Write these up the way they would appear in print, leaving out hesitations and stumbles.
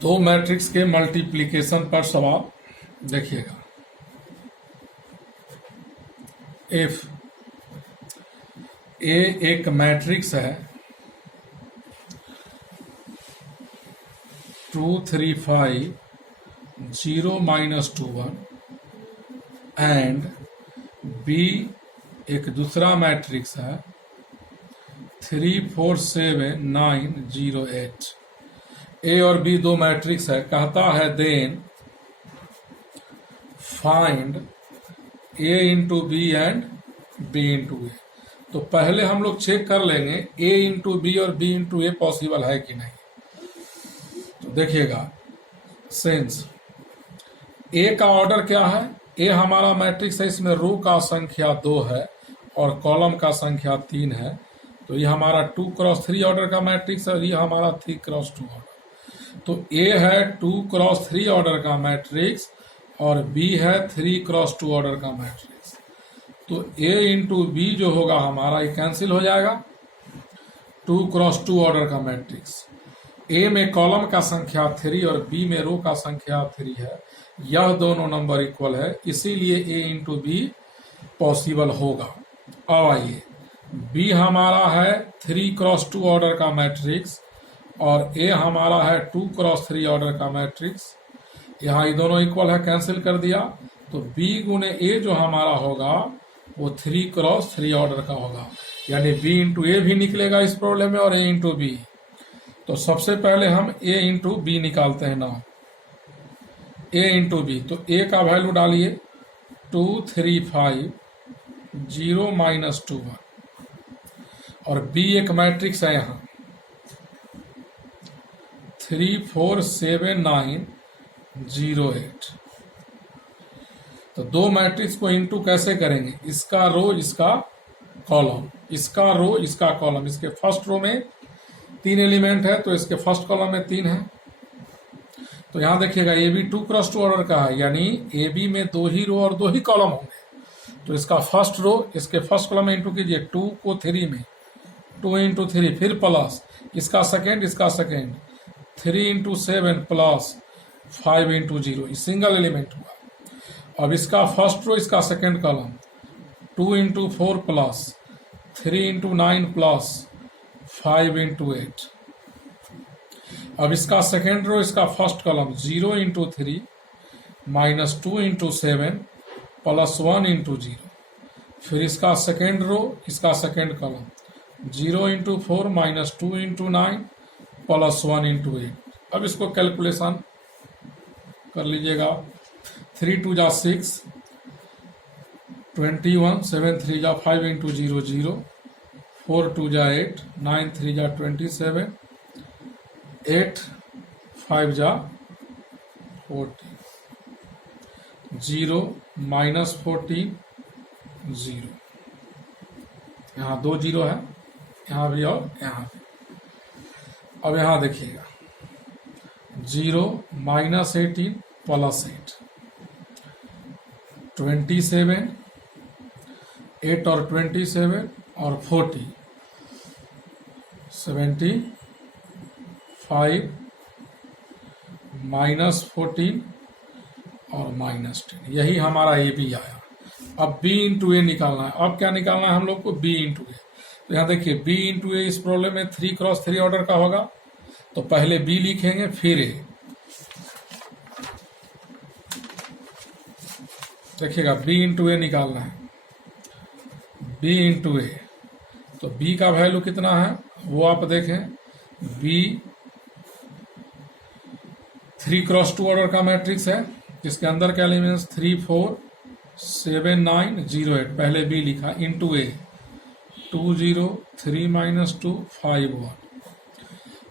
दो मैट्रिक्स के मल्टीप्लिकेशन पर सवाल देखिएगा। इफ ए एक मैट्रिक्स है 2 3 5 0 -2 1 एंड बी एक दूसरा मैट्रिक्स है 3 4 7 9 0 8। ए और बी दो मैट्रिक्स है। कहता है then find a into b and b into a. तो पहले हम लोग चेक कर लेंगे ए इंटू बी और बी इंटू ए पॉसिबल है कि नहीं। तो देखिएगा, सिंस ए का ऑर्डर क्या है, ए हमारा मैट्रिक्स है, इसमें रो का संख्या 2 है और कॉलम का संख्या 3 है। तो ये हमारा 2 क्रॉस 3 ऑर्डर का मैट्रिक्स है और ये हमारा 3 क्रॉस 2 ऑर्डर। तो ए है 2 क्रॉस 3 ऑर्डर का मैट्रिक्स और बी है 3 क्रॉस 2 ऑर्डर का मैट्रिक्स। तो ए इंटू बी जो होगा हमारा, ये कैंसिल हो जाएगा। 2 क्रॉस 2 ऑर्डर का मैट्रिक्स, ए में कॉलम का संख्या 3 और बी में रो का संख्या 3 है। यह दोनों नंबर इक्वल है, इसीलिए ए इंटू बी पॉसिबल होगा। अब आइए, बी हमारा है 3 क्रॉस 2 ऑर्डर का मैट्रिक्स और ए हमारा है 2 क्रॉस 3 ऑर्डर का मैट्रिक्स। यहाँ ये दोनों इक्वल है, कैंसिल कर दिया। तो बी गुने ए जो हमारा होगा वो 3 क्रॉस 3 ऑर्डर का होगा, यानी बी इंटू ए भी निकलेगा इस प्रॉब्लम में और ए इंटू बी। तो सबसे पहले हम ए इंटू बी निकालते हैं ना, ए इंटू बी। तो ए का वैल्यू डालिए 2 3 5 0 -2 1 और बी एक मैट्रिक्स है यहाँ 3 4 7 9 0 8। तो दो मैट्रिक्स को इंटू कैसे करेंगे, इसका रो इसका कॉलम, इसका रो इसका कॉलम। इसके फर्स्ट रो में 3 एलिमेंट है तो इसके फर्स्ट कॉलम में 3 है। तो यहां देखिएगा ए बी 2 क्रॉस 2 ऑर्डर का है, यानी ए बी में 2 ही रो और 2 ही कॉलम होंगे। तो इसका फर्स्ट रो इसके फर्स्ट कॉलम में इंटू कीजिए, 2 को 3 में 2 इंटू 3, फिर प्लस इसका second 3 into 7 plus 5 into 0, single element हुआ। अब इसका फर्स्ट रो इसका second column 2 into 4 plus 3 into 9 plus 5 into 8। अब इसका सेकेंड रो इसका first column 0 into 3 minus 2 into 7 plus 1 into 0। फिर इसका सेकेंड रो इसका second column 0 into 4 minus 2 into 9 plus 1 into 8। अब इसको कैलकुलेशन कर लीजिएगा। 3 2 जा 6 21 7 3 जा 5 इंटू 0 0 4 2 जा 8 9 3 जा 27 8 5 जा 40 0 माइनस 14 0। यहाँ 2 0 है, यहाँ भी और यहाँ भी। अब यहाँ देखिएगा 0 माइनस 18 प्लस 8 27 8 और 27 और 40 75 माइनस 14 और माइनस 10। यही हमारा ए बी आया। अब बी इंटू ए निकालना है। अब क्या निकालना है हम लोग को, बी इंटू ए। तो यहाँ देखिए बी इंटू ए इस प्रॉब्लम में 3 क्रॉस 3 ऑर्डर का होगा। तो पहले बी लिखेंगे फिर ए। देखिएगा बी इंटू ए निकालना है, बी इंटू ए। तो बी का वैल्यू कितना है वो आप देखें। बी 3 क्रॉस 2 ऑर्डर का मैट्रिक्स है, जिसके अंदर के एलिमेंट्स 3 4 7 9 0 8। पहले बी लिखा इंटू ए 2 0 3 माइनस 2 5 1।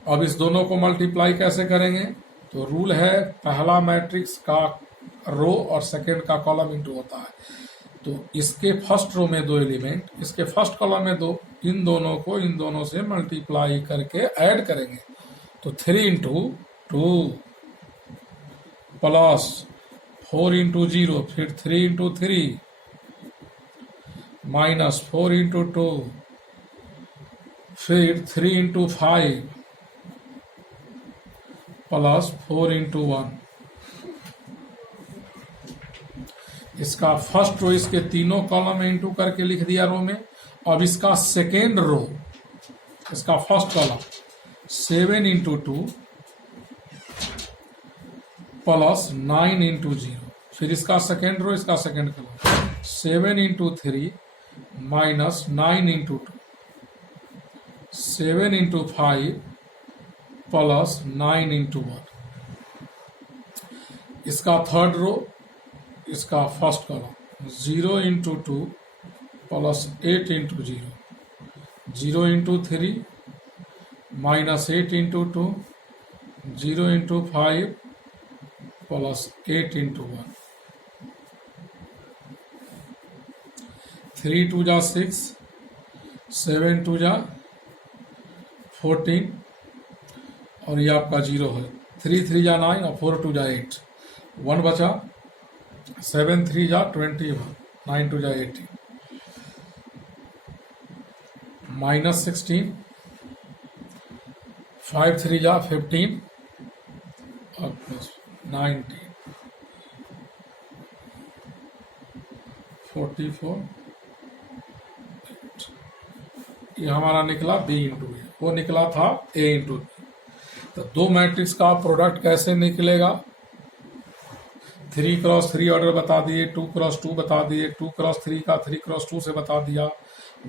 अब इस दोनों को मल्टीप्लाई कैसे करेंगे, तो रूल है पहला मैट्रिक्स का रो और सेकेंड का कॉलम इंटू होता है। तो इसके फर्स्ट रो में 2 एलिमेंट, इसके फर्स्ट कॉलम में 2, इन दोनों को इन दोनों से मल्टीप्लाई करके ऐड करेंगे। तो 3 इंटू 2 प्लस 4 इंटू 0, फिर 3 इंटू 3 माइनस 4 इंटू 2, फिर 3 इंटू 5 प्लस 4 इंटू 1। इसका फर्स्ट रो इसके तीनों कॉलम में इंटू करके लिख दिया रो में। अब इसका सेकेंड रो, इसका first column 7 into 2 plus 9 into 0। फिर इसका सेकेंड रो, इसका second column 7 into 3 minus 9 into 2, 7 into 5 plus 9 into 1। इसका थर्ड रो, इसका first column 0 into 2 plus 8 into 0, 0 into 3 minus 8 into 2, 0 into 5 plus 8 into 1। 3 2 जा 6, 7 2 जा 14 और ये आपका 0 है। 3 3 जा 9 और 4 2 जा 8, 1 बचा। 7 3 जा 21, 9 2 जा 18, माइनस 16, 5 3 जा 15 और प्लस 19, 44। ये हमारा निकला B इंटू ए, वो निकला था A इंटू बी। तो दो मैट्रिक्स का प्रोडक्ट कैसे निकलेगा? 3 क्रॉस 3 ऑर्डर बता दिए, 2 क्रॉस 2 बता दिए, 2 क्रॉस 3 का 3 क्रॉस 2 से बता दिया,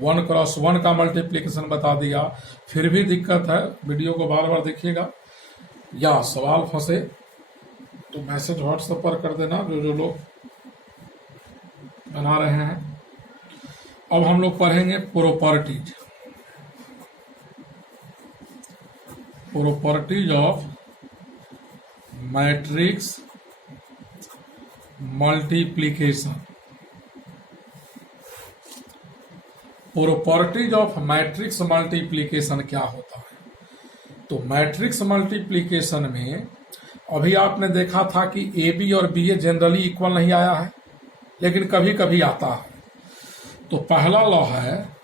1 क्रॉस 1 का मल्टीप्लिकेशन बता दिया। फिर भी दिक्कत है, वीडियो को बार बार देखिएगा। या सवाल फंसे तो मैसेज व्हाट्सएप पर कर देना, जो लोग बना रहे हैं। अब हम लोग पढ़ेंगे properties, properties of matrix multiplication. Properties of matrix multiplication क्या होता है? तो मैट्रिक्स मल्टीप्लिकेशन में अभी आपने देखा था कि ए बी और बी ए जनरली इक्वल नहीं आया है, लेकिन कभी कभी आता है। तो पहला लॉ है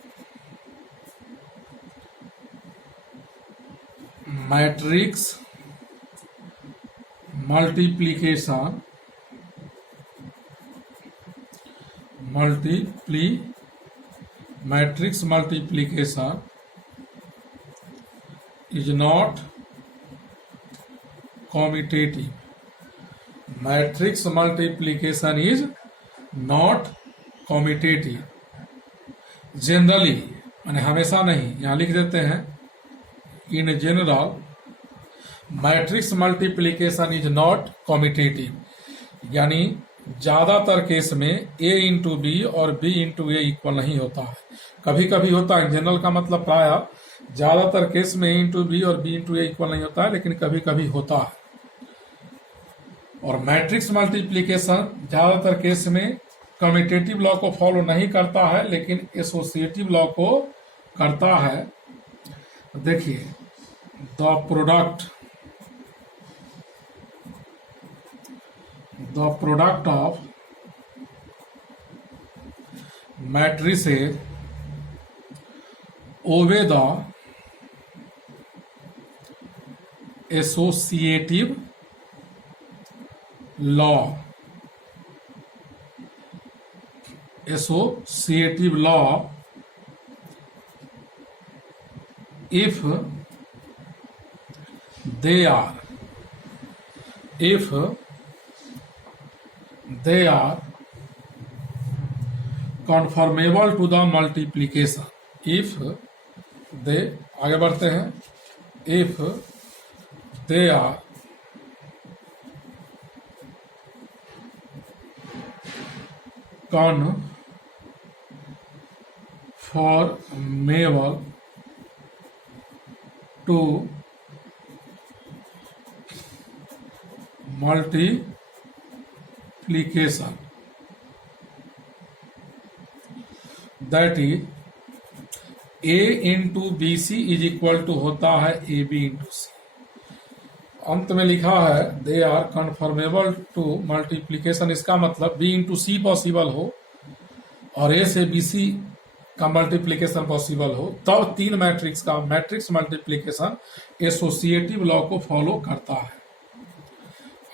matrix multiplication matrix multiplication is not commutative. Matrix multiplication is not commutative. Generally माने हमेशा नहीं, यहां लिख देते हैं in general matrix multiplication is not commutative. यानी ज्यादातर केस में A इंटू बी और B इंटू ए इक्वल नहीं होता है। कभी कभी होता है, जनरल का मतलब प्राय ज्यादातर केस में A इंटू बी और B इंटू ए इक्वल नहीं होता है, लेकिन कभी कभी होता है। और मैट्रिक्स मल्टीप्लिकेशन ज्यादातर केस में कम्यूटेटिव लॉ को फॉलो नहीं करता है, लेकिन एसोसिएटिव लॉ को करता है। देखिए, the product of matrices obey the associative law. associative law if they are conformable to the multiplication, if they, आगे बढ़ते हैं, if they are conformable to multiplication, that is A into B C is equal to होता है A B into सी। अंत में लिखा है they are conformable to multiplication. इसका मतलब बी इंटू सी पॉसिबल हो और ए से बी सी का मल्टीप्लीकेशन पॉसिबल हो, तब तीन मैट्रिक्स का मैट्रिक्स मल्टीप्लीकेशन एसोसिएटिव लॉ को फॉलो करता है।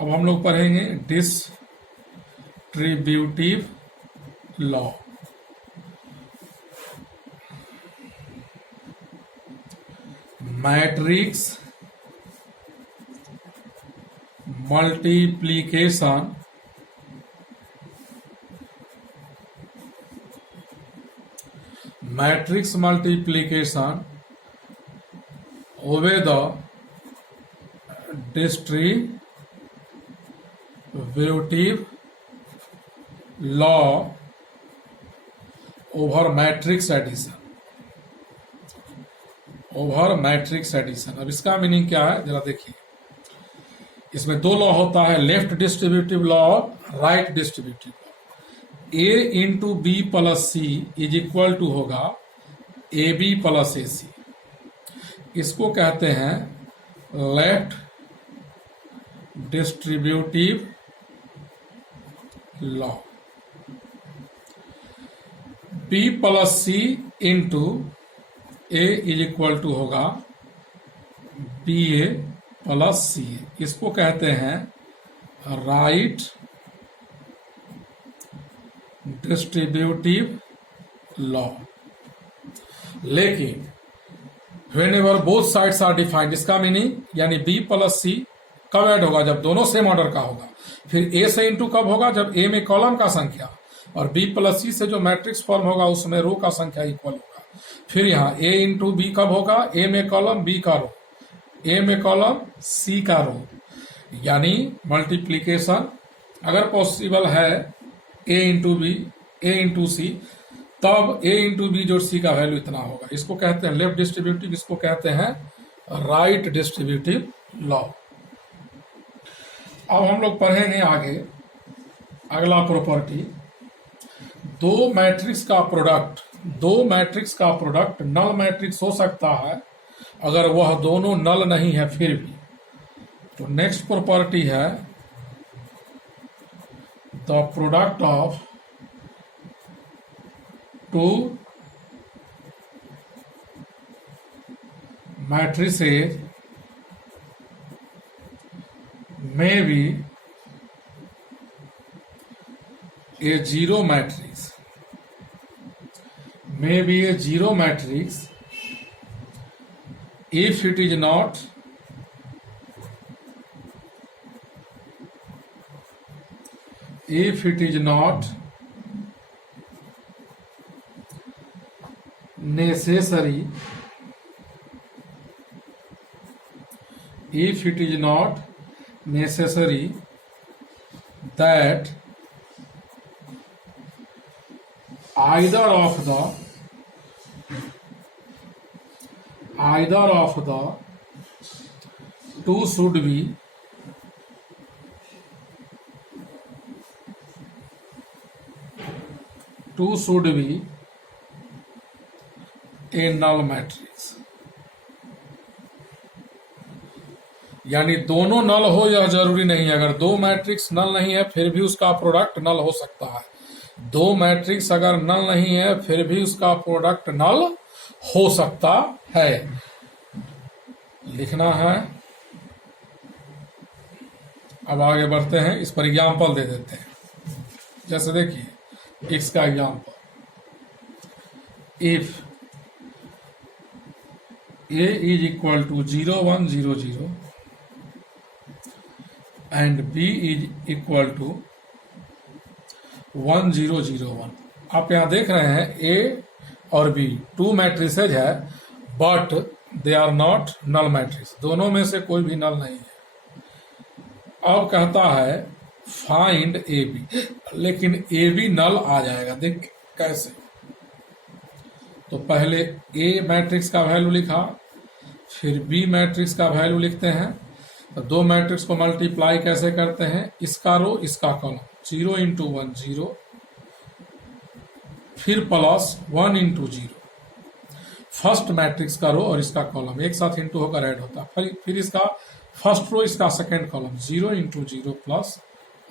अब हम लोग पढ़ेंगे distributive law. Matrix multiplication obey the distributive law over matrix addition. अब इसका मीनिंग क्या है जरा देखिए। इसमें दो लॉ होता है, लेफ्ट डिस्ट्रीब्यूटिव लॉ और right distributive law. A into B plus C is equal to होगा A B plus A C. इसको कहते हैं left distributive law. B plus C into A is equal to होगा B A plus C. इसको कहते हैं right distributive law. लेकिन whenever both sides are defined, इसका मीनिंग यानी बी प्लस सी कब ऐड होगा, जब दोनों सेम ऑर्डर का होगा। फिर ए से इंटू कब होगा, जब ए में कॉलम का संख्या और बी प्लस सी से जो मैट्रिक्स फॉर्म होगा उसमें रो का संख्या इक्वल होगा। फिर यहाँ ए इंटू बी कब होगा, ए में कॉलम बी का रो, ए में कॉलम सी का रो। यानी मल्टीप्लीकेशन अगर पॉसिबल है ए इंटू बी ए इंटू सी, तब ए इंटू बी जोड़ सी का वैल्यू इतना होगा। इसको कहते हैं लेफ्ट डिस्ट्रीब्यूटिव, इसको कहते हैं राइट डिस्ट्रीब्यूटिव लॉ। अब हम लोग पढ़ेंगे आगे अगला प्रॉपर्टी, दो मैट्रिक्स का प्रोडक्ट नल मैट्रिक्स हो सकता है अगर वह दोनों नल नहीं है फिर भी। तो नेक्स्ट प्रॉपर्टी है the product of to matrices may be a zero matrix, if it is not necessary that either of the two should be a null matrix। यानी दोनों नल हो यह जरूरी नहीं है। अगर दो मैट्रिक्स नल नहीं है फिर भी उसका प्रोडक्ट नल हो सकता है। दो मैट्रिक्स अगर नल नहीं है फिर भी उसका प्रोडक्ट नल हो सकता है। लिखना है। अब आगे बढ़ते हैं, इस पर एग्जाम्पल दे देते हैं। जैसे देखिए एक्स का example, if A is equal to 0 1 0 0 and B is equal to 1 0 0 1। आप यहां देख रहे हैं ए और बी टू मैट्रिसेज है but they are not null matrix, दोनों में से कोई भी नल नहीं है। अब कहता है फाइंड ए बी, लेकिन ए बी नल आ जाएगा। देख कैसे, तो पहले ए मैट्रिक्स का वैल्यू लिखा, फिर बी मैट्रिक्स का वैल्यू लिखते हैं। तो दो मैट्रिक्स को मल्टीप्लाई कैसे करते हैं, इसका रो इसका कॉलम, 0 इंटू 1 0, फिर प्लस 1 इंटू 0। फर्स्ट मैट्रिक्स का रो और इसका कॉलम एक साथ इंटू होकर ऐड होता है। फिर इसका फर्स्ट रो इसका सेकेंड कॉलम, 0 इंटू 0 प्लस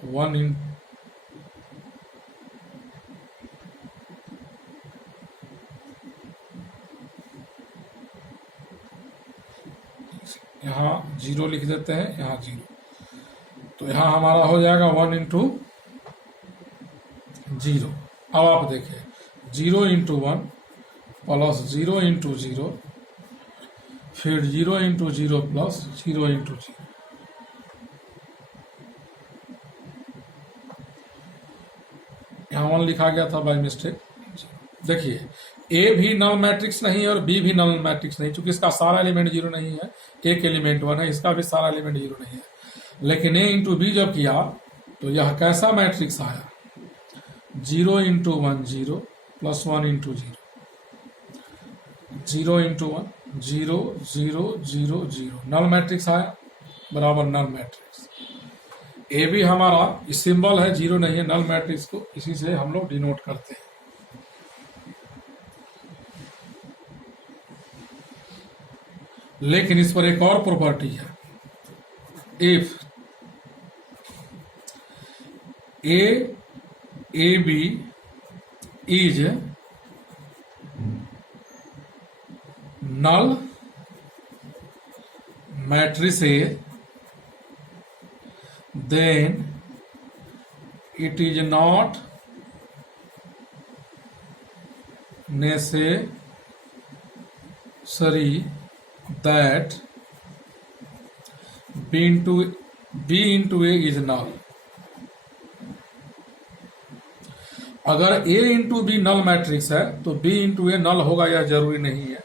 1 इन यहाँ 0 लिख देते हैं, यहाँ 0। तो यहां हमारा हो जाएगा 1 इंटू 0। अब आप देखिए 0 इंटू 1 प्लस 0 इंटू 0, फिर 0 इंटू 0 प्लस 0 इंटू 0। यहां 1 लिखा गया था बाय मिस्टेक। देखिए ए भी नल मैट्रिक्स नहीं है और बी भी नल मैट्रिक्स नहीं, क्योंकि इसका सारा एलिमेंट 0 नहीं है, एक एलिमेंट 1 है, इसका भी सारा एलिमेंट 0 नहीं है। लेकिन ए इंटू बी जब किया तो यह कैसा मैट्रिक्स आया, 0 into 1 0 plus 1 into 0, 0 into 1 0 0 0 0, null matrix आया बराबर नल मैट्रिक्स। ए भी हमारा सिंबल है, 0 नहीं है, नल मैट्रिक्स को इसी से हम लोग डिनोट करते हैं। लेकिन इस पर एक और प्रॉपर्टी है, if A B is null matrix A, then it is not necessary that B into A is null। अगर A into B null matrix है तो B इंटू ए नल होगा, यह जरूरी नहीं है,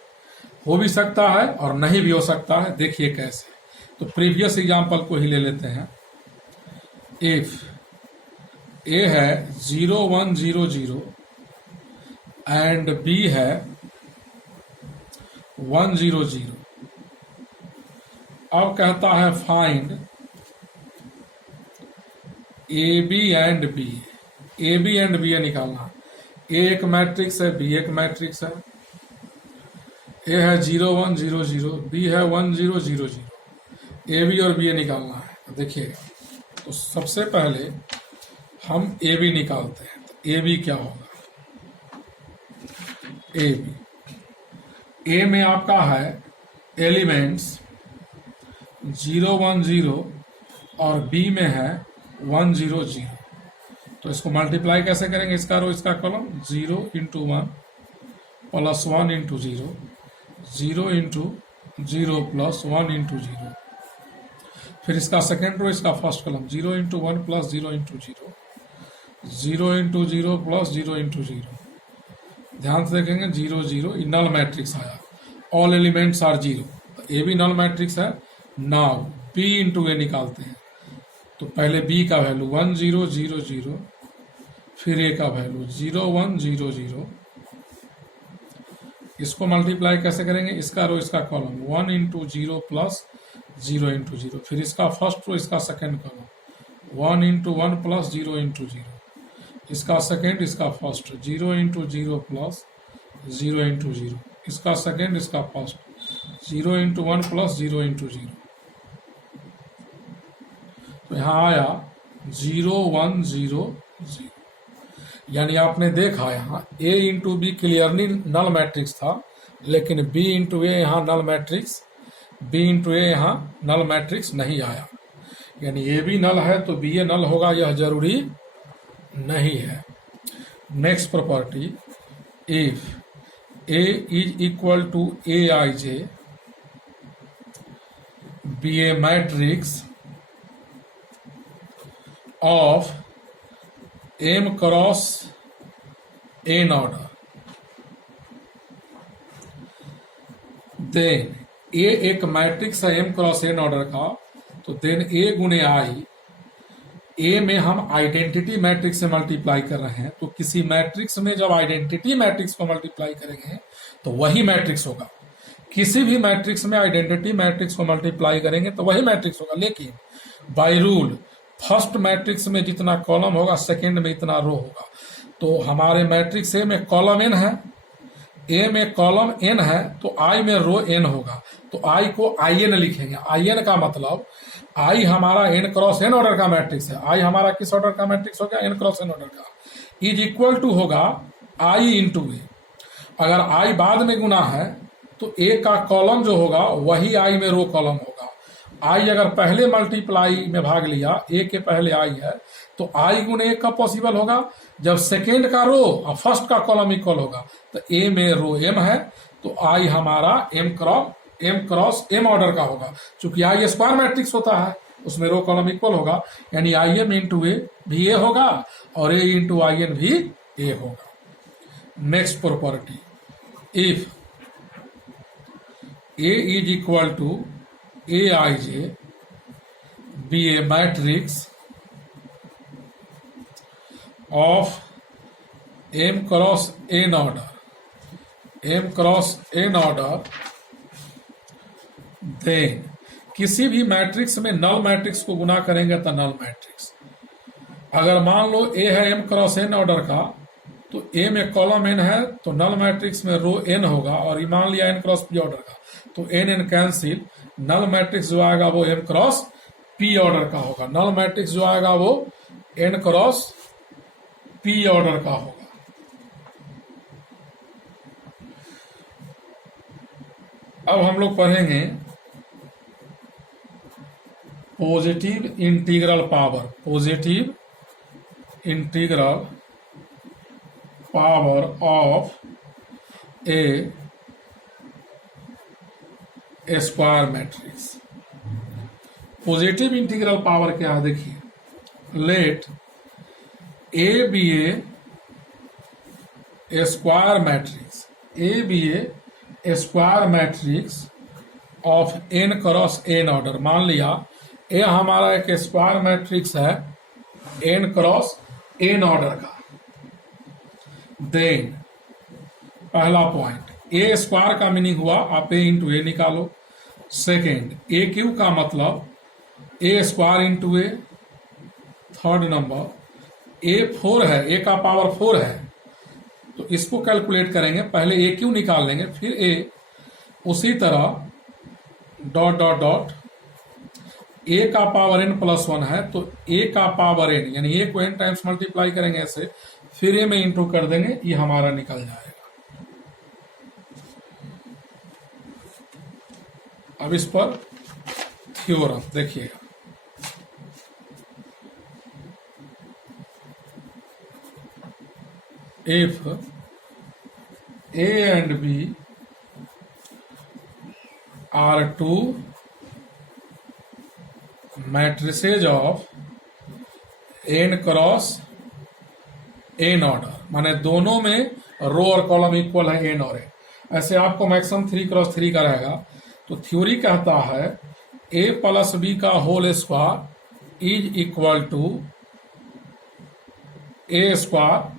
हो भी सकता है और नहीं भी हो सकता है। देखिए कैसे, तो प्रीवियस एग्जांपल को ही ले लेते हैं। इफ ए है 0 1 0 0 एंड बी है 1 0 0, अब कहता है find A B and B. A B and B निकालना, ए एक मैट्रिक्स है, बी एक मैट्रिक्स है। ए है 0 1 0 0, बी है 1 0 0 0, ए बी और बी निकालना है। तो देखिएगा, तो सबसे पहले हम ए बी निकालते हैं। तो ए बी क्या होगा, ए बी, ए में आपका है एलिमेंट्स 0 1 0 और बी में है 1 0 0। तो इसको मल्टीप्लाई कैसे करेंगे, इसका रो इसका column, 0 into 1 plus 1 into 0, 0 into 0 plus 1 into 0, फिर इसका सेकेंड रो इसका first column, 0 into 1 plus 0 into 0, 0 into 0 plus 0 into 0। ध्यान से देखेंगे 0 0 नल मैट्रिक्स आया, ऑल एलिमेंट्स आर 0। तो ए भी नल मैट्रिक्स है। नाउ बी इंटू ए निकालते हैं। तो पहले बी का वैल्यू 1 0 0 0, फिर ए का वैल्यू 0 1 0 0। इसको मल्टीप्लाई कैसे करेंगे, इसका रो इसका कॉलम, 1 इंटू 0 प्लस 0 इंटू 0, फिर इसका फर्स्ट रो इसका second column, 1 into 1 plus 0 into 0, इसका सेकेंड इसका फर्स्ट, 0 इंटू 0 प्लस 0 इंटू 0, इसका सेकेंड इसका फर्स्ट, 0 इंटू 1 प्लस 0 इंटू 0। तो यहाँ आया 0 1 0 0, यानी आपने देखा यहाँ a into b clearly null matrix था, लेकिन बी इंटू ए यहाँ null matrix, b into a यहाँ नल मैट्रिक्स नहीं आया। यानी ए भी नल है तो बी ए नल होगा, यह जरूरी नहीं है। Next property, if A is equal to A I J B A matrix of M cross N order, then a एक मैट्रिक्स है एम क्रॉस एन ऑर्डर का, तो देन ए गुने आई, ए में हम आइडेंटिटी मैट्रिक्स से मल्टीप्लाई कर रहे हैं। तो किसी मैट्रिक्स में जब आइडेंटिटी मैट्रिक्स को मल्टीप्लाई करेंगे तो वही मैट्रिक्स होगा। किसी भी मैट्रिक्स में आइडेंटिटी मैट्रिक्स को मल्टीप्लाई करेंगे तो वही मैट्रिक्स होगा, लेकिन बाय रूल फर्स्ट मैट्रिक्स में जितना कॉलम होगा सेकेंड में इतना रो होगा। तो हमारे मैट्रिक्स ए में कॉलम एन है, ए में कॉलम एन है, तो आई में रो एन होगा। तो आई को आई एन लिखेंगे। आई एन का मतलब आई हमारा एन क्रॉस एन ऑर्डर का मैट्रिक्स है। आई हमारा किस ऑर्डर का मैट्रिक्स हो गया, एन क्रॉस एन ऑर्डर का, इज इक्वल टू होगा आई इंटू ए। अगर आई बाद में गुना है तो ए का कॉलम जो होगा वही आई में रो कॉलम होगा, आई अगर पहले मल्टीप्लाई में भाग लिया, ए के पहले आई है, तो आई गुण ए कब पॉसिबल होगा? जब सेकेंड का रो और फर्स्ट का कॉलम इक्वल होगा। तो ए में रो एम है, तो आई हमारा एम क्रॉस एम ऑर्डर का होगा। चूंकि आई स्क्वायर मैट्रिक्स होता है, उसमें रो कॉलम इक्वल होगा, यानी आई एम इंटू ए भी ए होगा और ए इंटू आई एन भी ए होगा। Next property, if A is equal to A I J B A matrix of M cross N order, then किसी भी मैट्रिक्स में नल मैट्रिक्स को गुना करेंगे तो नल मैट्रिक्स। अगर मान लो ए है एम क्रॉस एन ऑर्डर का, तो ए में कॉलम एन है तो नल मैट्रिक्स में रो एन होगा, और मान लिया एन क्रॉस पी ऑर्डर का, तो N N cancel, null matrix जो आएगा वो एम क्रॉस पी ऑर्डर का होगा। नल मैट्रिक्स जो आएगा वो एन क्रॉस पी ऑर्डर का होगा। अब हम लोग पढ़ेंगे positive integral power, of a square matrix. Positive integral power क्या है देखिए, let A be a square matrix of N cross N order. मान लिया ए हमारा एक स्क्वायर मैट्रिक्स है एन क्रॉस एन ऑर्डर का। देन पहला पॉइंट, ए स्क्वायर का मीनिंग हुआ आप ए इंटू ए निकालो। सेकेंड, ए क्यू का मतलब ए स्क्वायर इंटू ए। थर्ड नंबर, ए 4 है, ए का पावर 4 है, तो इसको कैलकुलेट करेंगे, पहले ए क्यू निकाल लेंगे फिर ए। उसी तरह डॉट डॉट डॉट, ए का पावर n प्लस 1 है, तो ए का पावर n यानी ए को n टाइम्स मल्टीप्लाई करेंगे ऐसे, फिर ए में इंटू कर देंगे, ये हमारा निकल जाएगा। अब इस पर थ्योरम देखिएगा, if A and B are two matrices of N cross N order, माने दोनों में रो और कॉलम इक्वल है एन और एन। ऐसे आपको मैक्सिमम 3 क्रॉस 3 का रहेगा, तो थ्योरी कहता है ए प्लस बी का whole square is equal to A square